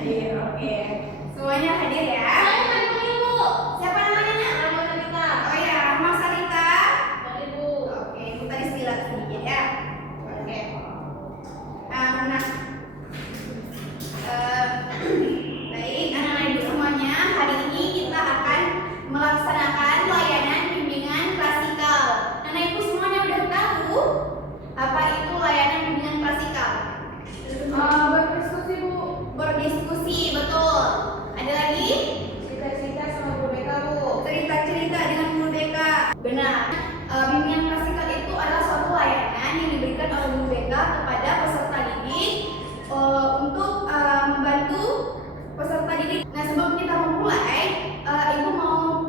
Hadir, oke. Semuanya hadir ya. Saya panggil Ibu. Siapa namanya? Nama Sarita. Oh ya, Mas Sarita. Panggil Ibu. Oke, Ibu tadi silat sedikit ya. Oke. Nah, baik, anak-anak ibu semuanya, hari ini kita akan melaksanakan layanan bimbingan klasikal. Anak ibu semuanya udah tahu apa itu layanan bimbingan klasikal? Berdiskusi Bu. Berdiskusi, betul. Ada lagi? Cerita-cerita sama Bu Beka Bu. Cerita-cerita dengan guru BK. Benar. Bimbingan klasikal itu adalah suatu layanan yang diberikan oleh guru BK kepada peserta didik untuk membantu peserta didik. Nah, sebelum kita memulai, ibu mau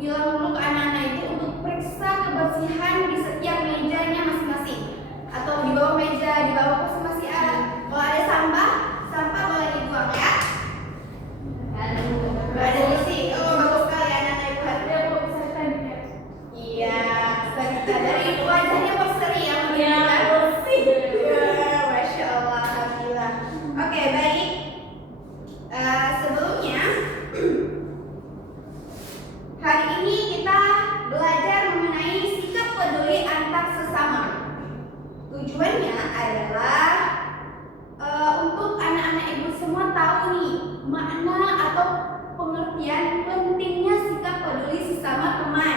bilang dulu ke anak-anak itu untuk periksa kebersihan di setiap mejanya masing-masing, atau di bawah meja, di bawah kursi masih ada. Kalau ada sampah boleh dibuang ya. Ada isi. Oh, bagus sekali anak-anak ibu. Ada Bu Sarita di Iya, Sarita dari wajahnya berseri yang Iya, bersih. Ya, Masya Allah, alhamdulillah. Oke, baik. Sebelumnya, hari ini kita belajar mengenai sikap peduli antar sesama. Tujuannya adalah untuk anak-anak ibu semua tahu nih makna atau pengertian pentingnya sikap peduli sesama teman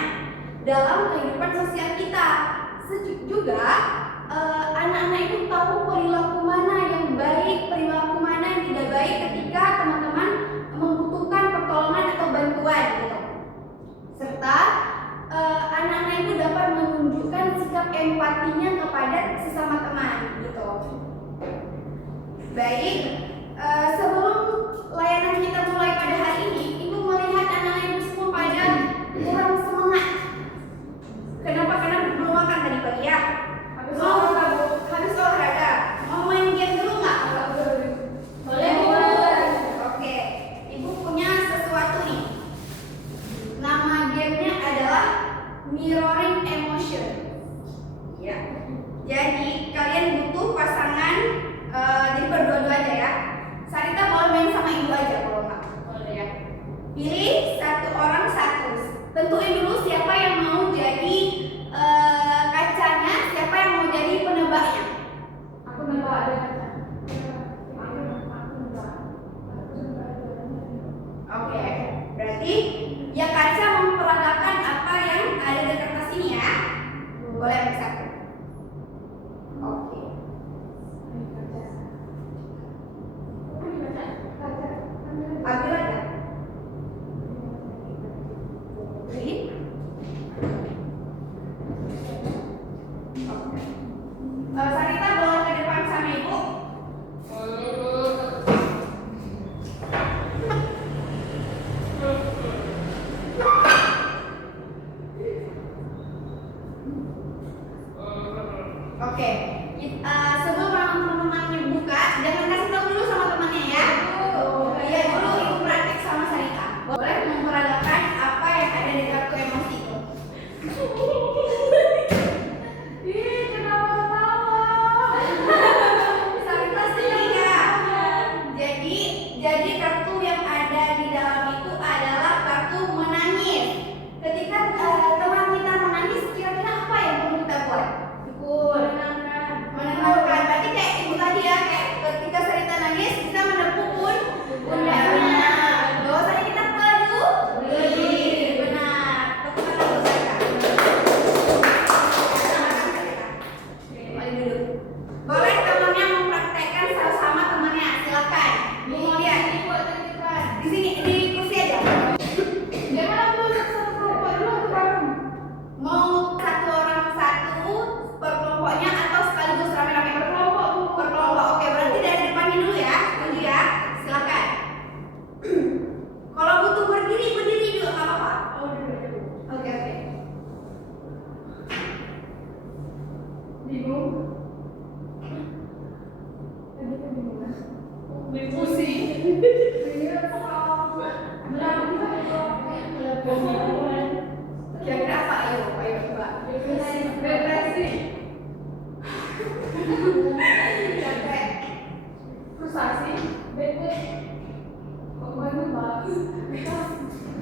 dalam kehidupan sosial kita. Juga anak-anak itu tahu perilaku mana yang baik, perilaku mana yang tidak baik ketika teman-teman membutuhkan pertolongan atau bantuan gitu. Serta anak-anak itu dapat menunjukkan sikap empatinya kepada sesama teman gitu. Baik, sebelum layanan kita mulai pada hari ini, ibu melihat anak-anak ibu semua pada kurang semangat. Kenapa? Karena belum makan tadi pagi ya. Habis olahraga. Mau main game dulu nggak? Boleh Bu. Oke, ibu punya sesuatu nih. Nama gamenya adalah Mirroring Emotion. Ya. Jadi kalian butuh pasangan, jadi berdua-dua aja ya. Sarita boleh main sama ibu aja kalau nggak. Boleh ya. Pilih satu orang satu. Tentuin dulu siapa yang mau jadi kacanya, siapa yang mau jadi penebaknya. Aku nambah ada kata. Oke, berarti ya kaca memperagakan apa yang ada di kertas ini ya. Boleh ambil satu. Oke. Ambil aja. Ready? Oke. Sarita boleh ke depan sama ibu. Oke, sebelum teman-temannya buka, jangan kasih tahu dulu sama temannya ya. Iya dulu ibu praktek sama Sarita. Boleh memperagakan apa yang ada di kartu emosi itu. Ih, kenapa ketawa? Sarita sedih ya. Jadi kartu yang ada di dalam itu adalah kartu menangis. Ketika teman kita menangis, kira-kira apa yang perlu kita buat? Menenangkan. Berarti kayak ibu tadi ya, kayak ketika Sarita nangis kita menepuk pundaknya. Bahwasanya kita peduli. Benar. Tepuk tangan untuk Sarita. Kembali dulu. Boleh temannya mempraktekkan sama temannya. Silakan. Bu mau lihat. Di sini di kursi aja. Mau satu orang satu per kelompoknya atau sekaligus rame-rame per kelompok? Per kelompok. Oke, berarti dari depannya dulu ya. Tunggu ya. Silakan. Kalau butuh berdiri juga nggak apa-apa. Oke. Bingung. Pusing. Kira-kira apa? Ayo coba. Depresi. Capek. Frustasi. Bete. Mbak.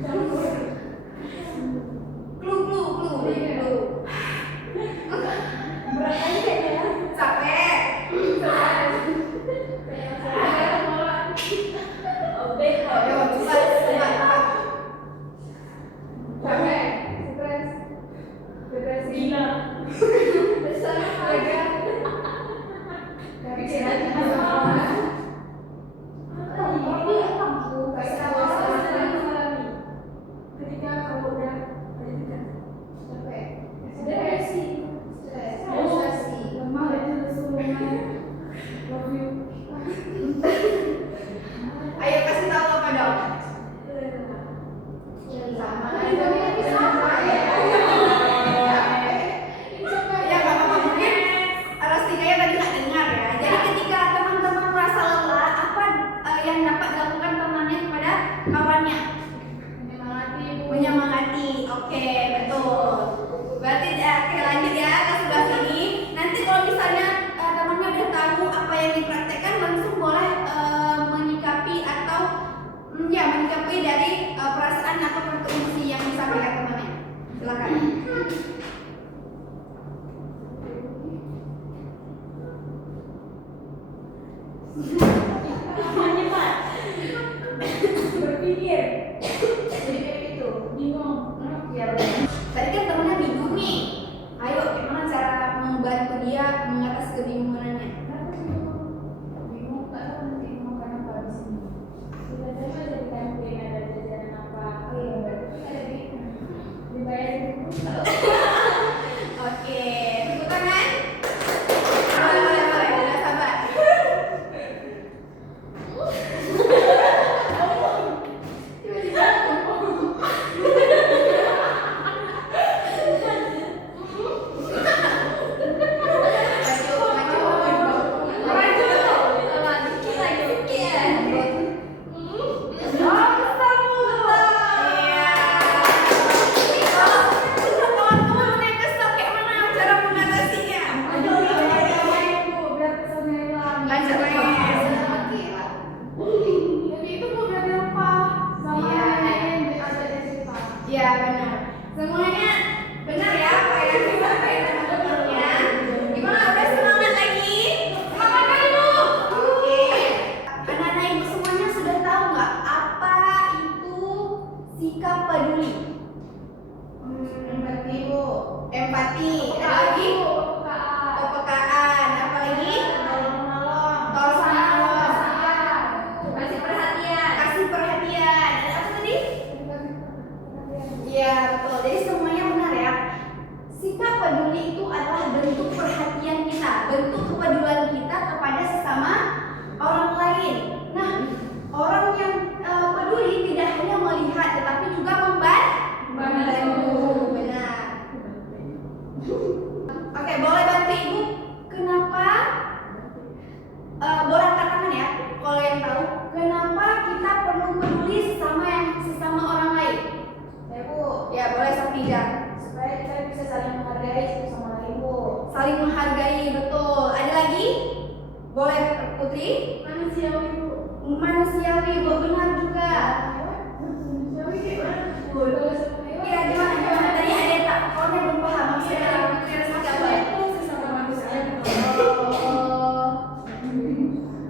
Campur. Clue. Berat aja kayaknya. Capek. Ayo, cepat. Capek, stres, depresi, gila, ketika kalau udah capek, depresi, lemah itu kesulungan, love you. Ayo kasih tahu apa dong? Ya nggak apa-apa, mungkin Rastikanya tadi nggak dengar ya. Jadi ketika teman-teman merasa lelah, apa yang dapat dilakukan temannya kepada kawannya? Menyemangati. Oke, betul. Berarti oke, lanjut ya ke sebelah sini. Nanti kalau misalnya temannya udah tahu apa yang dipraktekkan, langsung boleh menyikapi atau menyikapi dari perasaan atau emosi yang disampaikan temannya. Silakan. Berpikir, itu bingung. Ya, tadi kan temennya bingung nih. Ayo, gimana cara membantu dia mengatasi kebingungannya? Bingung, nggak tahu nanti mau makan apa di sini. Tiba-tiba ada di kantin, ada jajanan apa? Oh iya, berarti ada di dibayarin dulu. Oke, tepuk tangan. Boleh, udah sabar. Ya benar, semuanya benar ya apa yang disampaikan teman-temannya. Gimana, udah semangat lagi? Semangat kan ibu? Oke, anak-anak ibu semuanya sudah tahu nggak apa itu sikap peduli? Empati ibu. Empati. Ada lagi? Kepekaan. Apa lagi? Tolong menolong. Kasih perhatian. Dan apa tadi? Iya betul, jadi semuanya benar ya. Sikap peduli itu adalah bentuk perhatian kita, bentuk kepedulian kita kepada sesama orang lain. Nah, orang yang peduli tidak hanya melihat tetapi juga membantu. Benar. Oke, boleh bantu ibu? Kenapa? Boleh angkat tangan ya, kalau yang tahu. Kenapa kita perlu peduli sesama orang lain? Ya boleh Sapija. Supaya kita bisa saling menghargai satu sama lain, Bu. Saling menghargai, betul. Ada lagi? Boleh Putri? Manusiawi, Bu. Manusiawi, Bu, benar juga. Manusiawi gimana, Bu? Iya, gimana? Tadi ada yang tak, kalau belum paham maksudnya apa? Itu sesama manusia. Oh,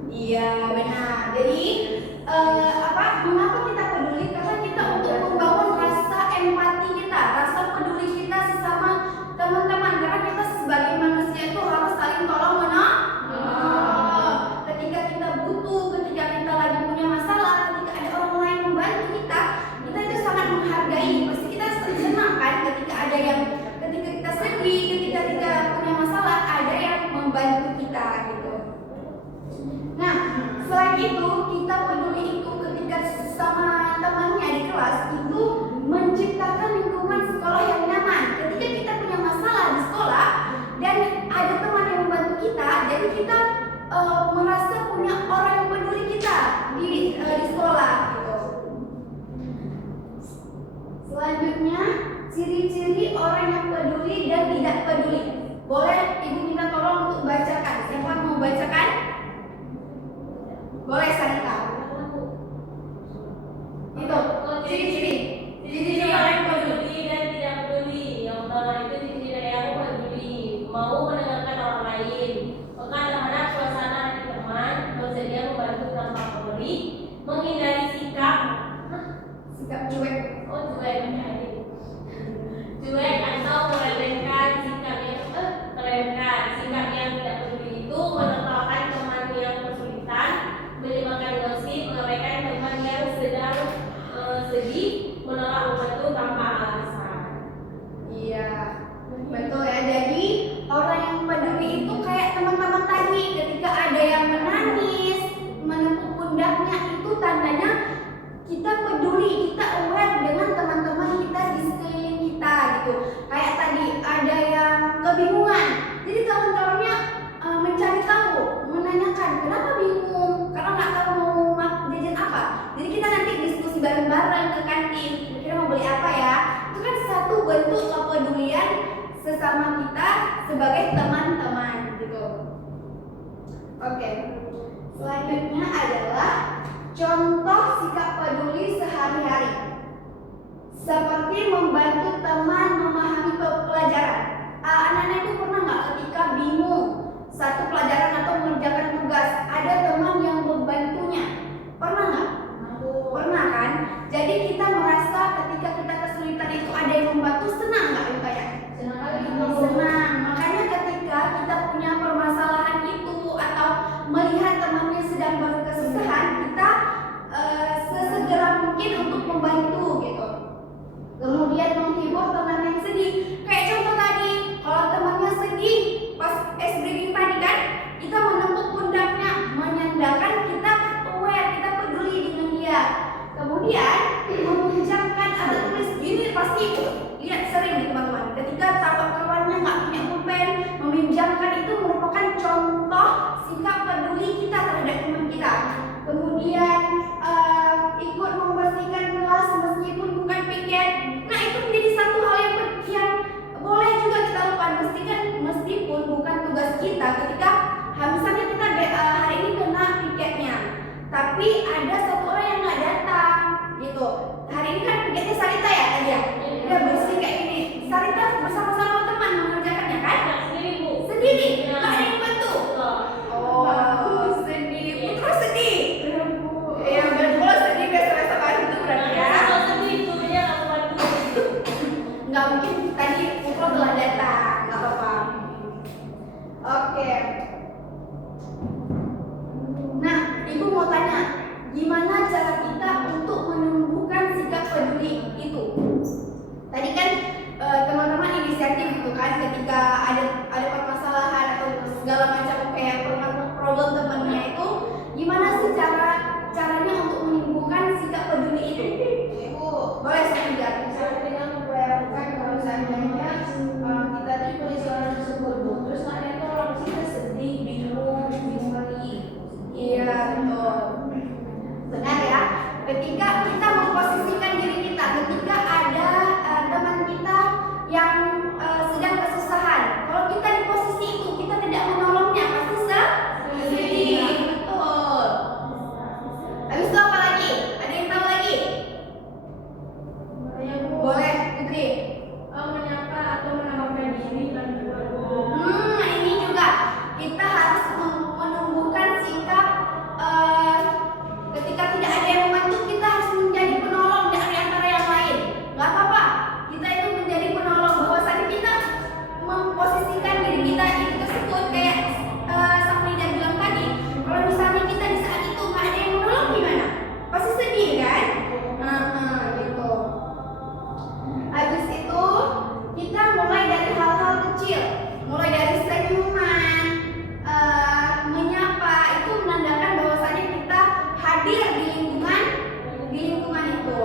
iya benar. Jadi mengapa kita peduli? Karena kita untuk membangun rasa empati kita, rasa peduli kita sesama teman-teman. Karena kita sebagai manusia itu harus saling tolong menolong. Ketika kita butuh, ketika kita lagi punya masalah, ketika ada orang lain membantu kita itu sangat menghargai. Pasti kita senang kan ketika kita sedih, ketika kita punya masalah, ada yang membantu kita gitu. Nah, selain itu kita peduli itu ketika sama temannya di kelas itu menciptakan lingkungan sekolah yang nyaman. Ketika kita punya masalah di sekolah dan ada teman yang membantu kita, jadi kita merasa punya orang yang peduli kita di sekolah gitu. Selanjutnya, ciri-ciri orang yang peduli dan tidak peduli. Boleh ibu minta tolong untuk bacakan. Siapa mau bacakan? Boleh Sanita. bareng ke kantin. Kira-kira mau beli apa ya? Itu kan satu bentuk kepedulian sesama kita sebagai teman-teman gitu. Oke. Selanjutnya adalah contoh sikap peduli sehari-hari. Seperti membantu teman memahami pelajaran. Anak-anak itu pernah nggak ketika bingung satu pelajaran atau mengerjakan tugas, ada teman yang membantunya? Pernah nggak? Pernah kan? Jadi kita merasa ketika kita kesulitan itu ada yang membantu, senang nggak Yukaya? Senang. Makanya ketika kita punya permasalahan itu atau melihat temannya sedang berkesusahan, kita sesegera mungkin untuk membantu gitu. Kemudian menghibur teman yang sedih. Kayak contoh tadi, kalau temannya sedih pas ice breaking tadi kan, kita menepuk pundaknya, menyandarkan, kita aware, kita peduli dengan dia. Kemudian meminjamkan alat tulis gini, pasti lihat sering nih teman-teman. Ketika kawan-kawannya nggak punya pulpen, meminjamkan itu merupakan contoh sikap peduli kita terhadap teman kita. Kemudian ikut membersihkan kelas meskipun bukan piket. Nah itu menjadi satu hal yang boleh juga kita lakukan meskipun bukan tugas kita. Ketika misalnya kita hari ini kena piketnya, tapi ada satu orang yang nggak datang gitu. Hari ini kan piketnya Sarita ya tadi ya, udah bersih kayak gini. Sarita bersama-sama teman mengerjakannya kan? Sendiri, nggak ada yang bantu. Oh sedih, Putra sedih. Ya betul, sedih besok-besokan itu berarti ya. Nggak mungkin tadi Putra telah datang, nggak apa-apa. Oke. Nah, Ibu mau tanya, gimana cara kita untuk menumbuhkan sikap peduli itu? Tadi kan teman-teman inisiatif gitu kan, ketika ada permasalahan atau segala macam kayak problem temannya itu, gimana sih caranya untuk menumbuhkan sikap peduli itu? Ibu boleh saya Saya dengan membayangkan kalau seandainya kita di kondisi orang tersebut, terus ada yang tolong, kita sedih, bingung lagi. Iya betul, benar ya. Ketika kita memposisikan diri kita, ketika ada teman kita yang sedang kesusahan, kalau kita di posisi itu kita tidak menolongnya, pasti sedih. Betul. Habis itu apa lagi? Ada yang tahu lagi? Boleh, Putri. Menyapa atau menambahkan diri dan Ini juga kita harus menumbuhkan sikap ketika tidak ada yang membantu, kita harus menjadi penolong dari antara yang lain. Gak apa-apa, kita itu menjadi penolong, bahwasanya kita memposisikan diri kita itu tersebut kayak Sang Nida bilang tadi. Kalau misalnya kita di saat itu nggak ada yang menolong gimana? Pasti sedih kan? Gitu. Habis itu kita mulai dari hal-hal kecil, mulai dari senyuman, menyapa, itu menandakan bahwasanya kita hadir di lingkungan itu.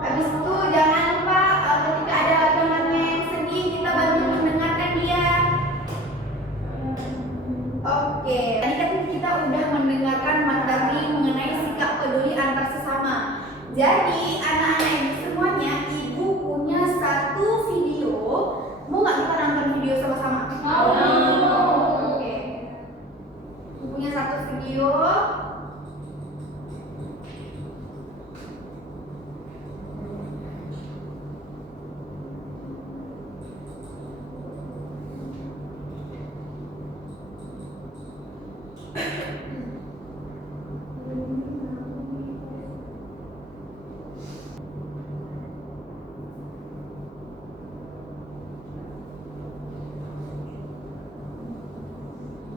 Habis itu jangan lupa ketika ada temannya yang sedih, kita bantu mendengarkan dia. Oke, tadi kan kita udah mendengarkan materi mengenai sikap peduli antar sesama. Jadi anak-anak ini semuanya, Ibu punya satu video. Mau nggak kita nonton video sama-sama? Mau. Oke. Ibu punya satu video.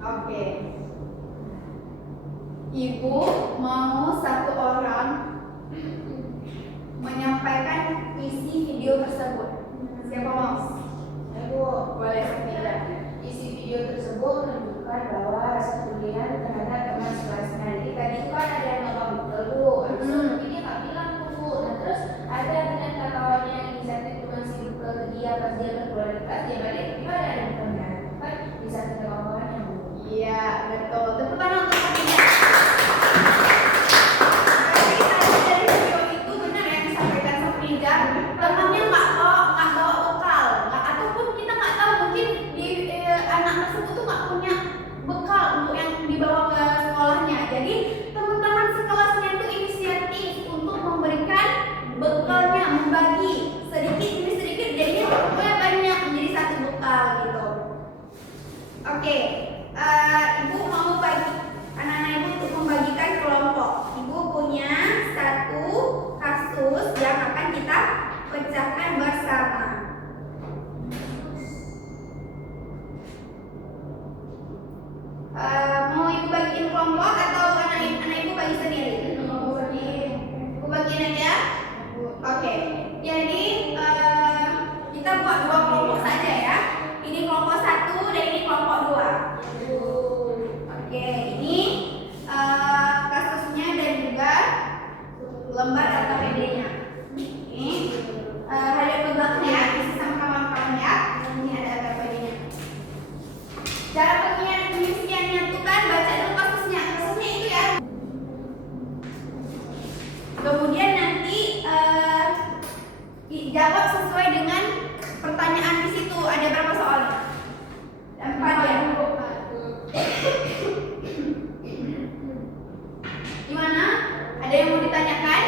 Oke. Ibu mau satu orang menyampaikan isi video tersebut. Siapa mau? Ibu, Boleh tidak? isi video tersebut menunjukkan bahwa rasa kepedulian terhadap teman sekelasnya. Jadi tadi kan ada yang nggak betul bu, mungkin dia nggak bilang bu. Nah terus ada dengan kawannya inisiatif itu masih ke dia pas dia keluar dari kelas, dia balik tiba ada bukannya kan bisa kita kawannya bu. Iya betul. Tepuk tangan untuk Kak Ida. Ada yang mau ditanyakan?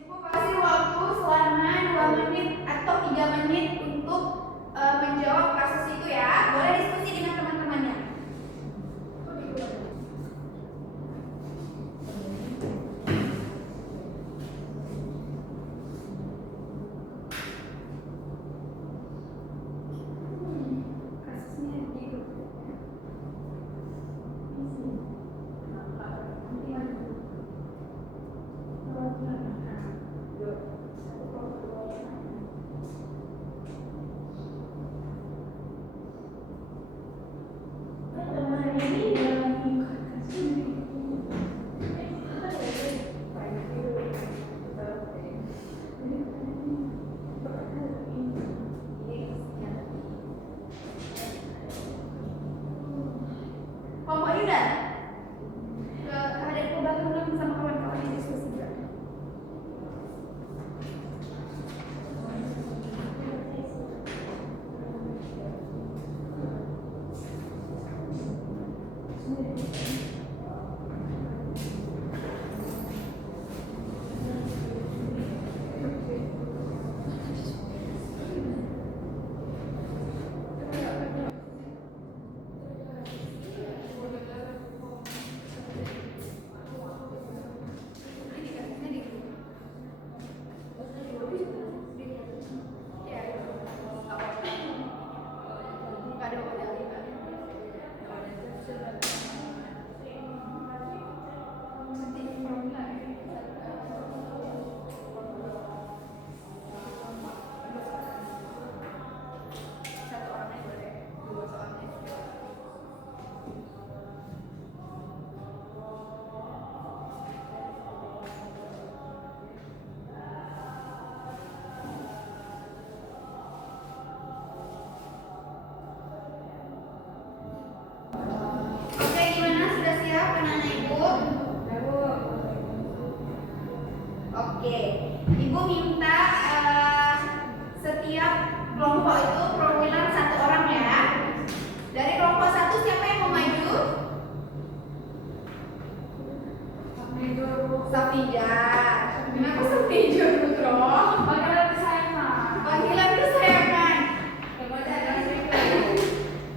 Ibu kasih waktu selama 2 menit atau 3 menit untuk menjawab kasus itu ya. Boleh diskusi dengan teman-temannya. Kasusnya di Kelompok ini udah ada kebangunan sama kawan-kawan diskusi juga. Oke, gimana? Sudah siap anak-anak Ibu? Oke, Ibu minta setiap kelompok itu perwakilan 1 orang ya. Dari kelompok 1 siapa yang mau maju? Safija. Kenapa Safija Putro? Panggilan kesayangan.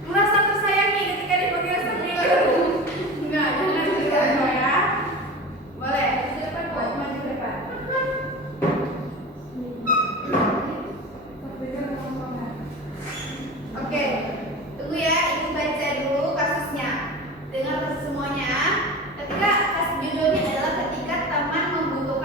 Merasa tersayangi ketika dipanggil Safija. Enggak, jangan gitu ya. Boleh. Maju ke depan. Oke, tunggu ya, Ibu baca dulu kasusnya. Dengar semuanya. Ketika kasus judulnya adalah ketika taman membutuhkan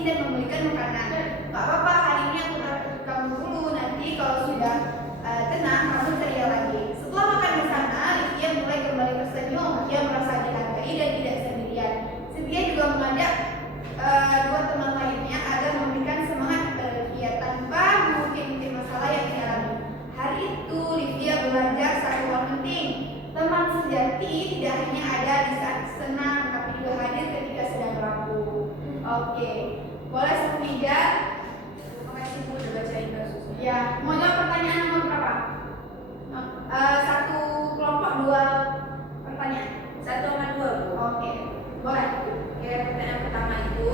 meeting dan memberikan makanan. Gak apa-apa, hari ini aku traktir kamu dulu, nanti kalau sudah tenang kamu ceria lagi. Setelah makan bersama, Livia mulai kembali tersenyum. Dia merasa dihargai dan tidak sendirian. Cynthia juga mengajak dua teman lainnya agar memberikan semangat kepada Livia tanpa mungkin masalah yang dialami. Hari itu Livia belajar satu hal penting. Teman sejati tidak hanya ada di saat senang, tapi juga hadir ketika sedang rapuh. Oke, boleh semeja. Makasih Bu udah bacain kasusnya. Ya, mau jawab pertanyaan nomor berapa? Satu kelompok dua pertanyaan. 1 sama 2 Bu. Oke, boleh. Ya, pertanyaan pertama itu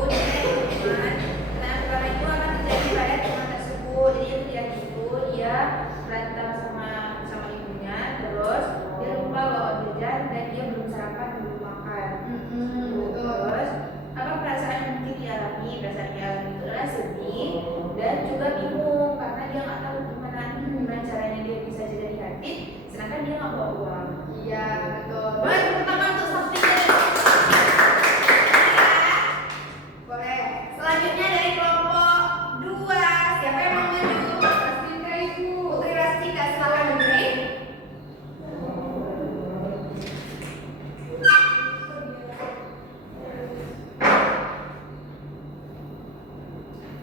pertanyaan pertama itu akan terjadi pada teman tersebut. Jadi yang terjadi itu dia berantem sama ibunya, terus dia lupa bawa jajan dan dia belum sarapan, belum makan. Terus apa perasaan yang mungkin dialami? Perasaan yang dialami itu adalah sedih dan juga bingung karena dia nggak tahu gimana caranya dia bisa jaga di hati, sedangkan dia nggak bawa uang. Iya, betul. Boleh tepuk tangan untuk Sofia. Boleh. Selanjutnya dari kelompok 2, siapa yang mau maju? Rastika Ibu. Putri Rastika, silakan berdiri.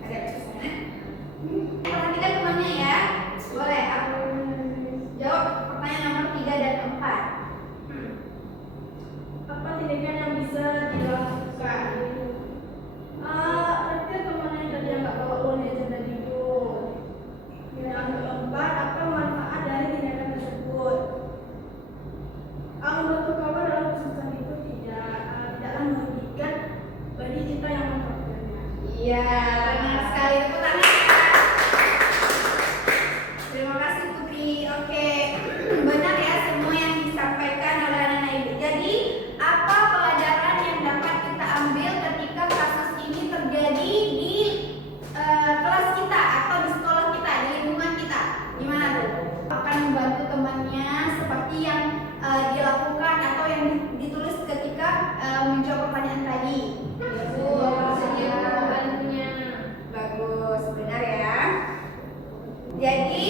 Ada di sana. Perhatikan temannya ya. Boleh, aku jawab pertanyaan nomor 3 dan 4. Apa tindakan yang bisa dilakukan? Traktir teman yang tadi yang nggak bawa uang jajan tadi itu. Yang keempat, apa manfaat dari tindakan tersebut? Membantu kawan dalam kesusahan itu tidaklah merugikan bagi kita yang melakukannya. Iya, benar sekali. Tepuk tangan ya. Terima kasih Putri. Oke, benar ya semua yang disampaikan oleh anak-anak ibu. Jadi, apa pelajaran yang dapat kita ambil ketika kasus ini terjadi di kelas kita atau di sekolah kita, di lingkungan kita? Gimana tuh? Akan membantu temannya seperti yang dilakukan atau yang ditulis ketika menjawab pertanyaan tadi. Sedia membantunya. Bagus, benar ya. Jadi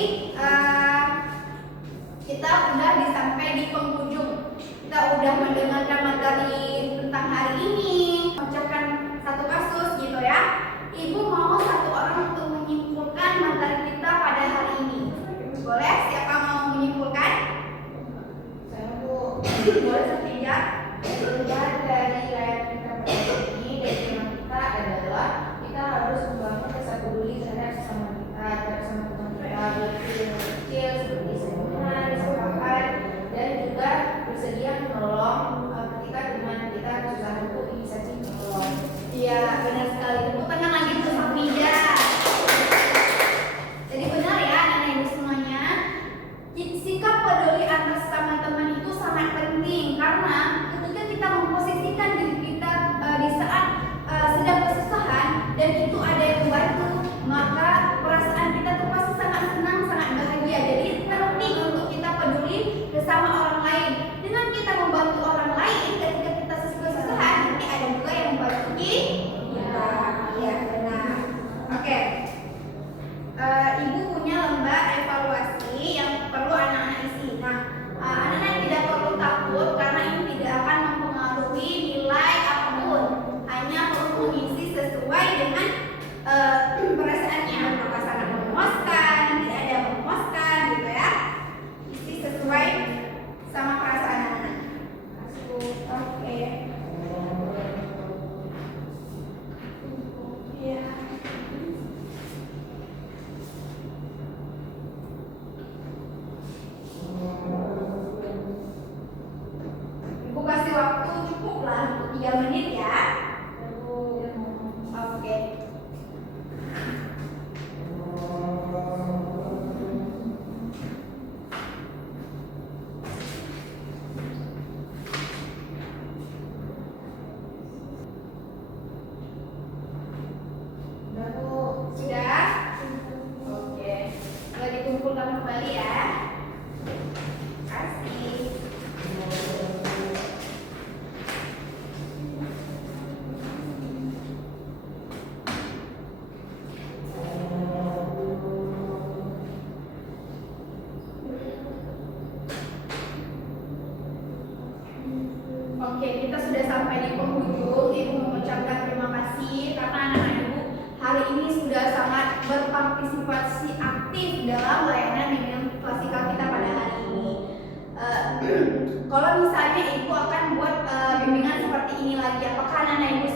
kita udah sampai di penghujung. Kita udah mendengarkan materi tentang hari ini, mengucapkan satu kasus gitu ya. Ibu mau satu orang untuk menyimpulkan materi kita pada hari ini. Boleh? Siapa mau menyimpulkan? Saya Bu. Boleh Sofia? Perubahan dari layar kita pada ini dari tema kita adalah kita harus membangun rasa peduli terhadap sesama kita, terhadap sesama teman kita, baik itu yang kecil seperti senyuman, sapahan, dan juga bersedia menolong ketika teman kita kesusahan itu inisiatif menolong. Iya, benar sekali. Tepuk tangan lagi untuk Sofia. Jadi benar ya anak-anak ibu semuanya, sikap peduli antar sesama teman itu sangat penting karena ketika kita memposisikan diri kita di saat sedang kesusahan dan itu ada yang membantu, maka perasaan kita tuh pasti sangat senang, sangat bahagia. Jadi penting untuk kita peduli bersama orang lain. Dengan kita membantu orang lain ketika kita kesusahan, nanti ada juga yang membantu kita. Iya, benar. Oke. Ibu punya lembar evaluasi yang perlu anak-anak isi. Nah, anak-anak tidak perlu takut karena ini tidak akan mempengaruhi nilai apapun. Hanya perlu mengisi sesuai dengan perasaannya. Apakah sangat memuaskan, tidak ada yang memuaskan, gitu ya. Isi sesuai sama perasaan anak-anak. Oke. Iya. Ibu kasih waktu cukup lah untuk 3 menit ya. Oke. Udah Bu. Sudah? Oke. Boleh dikumpulkan kembali ya. Kasih. di penghujung, Ibu mengucapkan terima kasih karena anak-anak Ibu hari ini sudah sangat berpartisipasi aktif dalam layanan bimbingan klasikal kita pada hari ini. Kalau misalnya Ibu akan buat bimbingan seperti ini lagi, apakah anak-anak Ibu